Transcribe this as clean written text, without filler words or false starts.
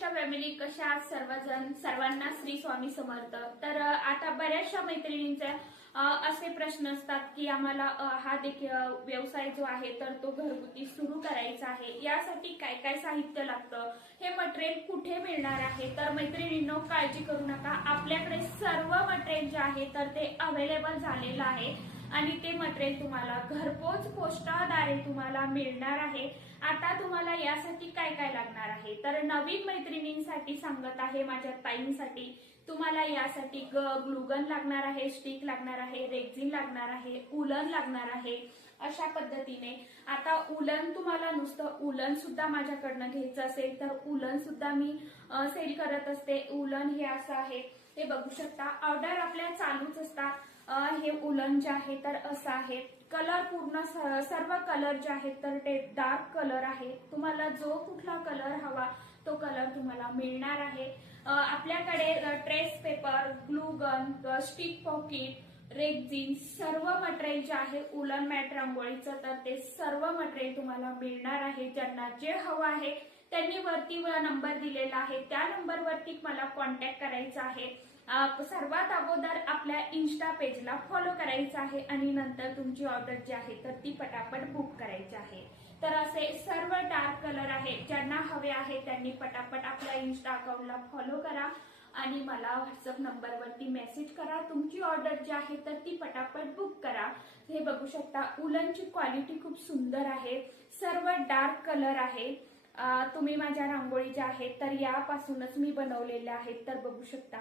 Insta family, कशा आहात सर्वजण? सर्वांना श्री स्वामी समर्थ. तर आता बऱ्याचशा मैत्रिणींचे असे प्रश्न असतात की आम्हाला हा देखील व्यवसाय जो आहे तर तो घरगुती सुरू करायचा आहे, यासाठी काय काय साहित्य लागतं, हे मटेरियल कुठे मिळणार आहे? तर मैत्रिणींनो, काळजी करू नका, आपल्याकडे सर्व मटेरियल जे आहे तर ते अवेलेबल झालेलं आहे आणि ते मटेरियल तुम्हाला घरपोच पोस्टाद्वारे तुम्हाला मिळणार आहे. आता तुम्हाला यासाठी काय काय लागणार आहे, तर नवीन मैत्रिणींसाठी सांगत आहे, माझ्या ताईंसाठी, तुम्हाला यासाठी ग्लुगन लागणार आहे, स्टिक लागणार आहे, रेक्झिन लागणार आहे, उलन लागणार आहे. अशा पद्धतीने आता उलन, तुम्हाला नुसतं उलन सुद्धा माझ्याकडनं घ्यायचं असेल तर उलन सुद्धा मी सेल करत असते. उलन हे असं आहे, हे बघू शकता, ऑर्डर आपल्या चालूच असतात. हे उलन जे आहे तर असं आहे, कलर पूर्ण सर्व कलर जे आहेत तर ते डार्क कलर आहे. तुम्हाला जो कुठला कलर हवा तो कलर तुम्हाला मिळणार आहे. आपल्याकडे trace paper, glue gun, stick pocket, rexine, सर्व मटेरियल जे आहे उलन मॅट रांगोळीचं तर ते सर्व मटेरियल तुम्हाला मिळणार आहे. ज्यांना जे हवं आहे त्यांनी वरती नंबर दिलेला आहे, त्या नंबरवरती मला कॉन्टॅक्ट करायचा आहे. सर्वात अगोदर आपल्या इन्स्टा पेजला फॉलो करायचं आहे आणि नंतर तुमची ऑर्डर जी आहे तर ती पटापट बुक करायची आहे. तर असे सर्व डार्क कलर आहे, ज्यांना हवे आहे त्यांनी पटापट आपल्या इन्स्टा अकाउंटला फॉलो करा आणि मला व्हॉट्सअप नंबरवरती मेसेज करा. तुमची ऑर्डर जी आहे तर ती पटापट बुक करा. हे बघू शकता, उलनची क्वालिटी खूप सुंदर आहे, सर्व डार्क कलर आहे. तुम्ही माझ्या रांगोळी ज्या आहेत तर यापासूनच मी बनवलेल्या आहेत, तर बघू शकता.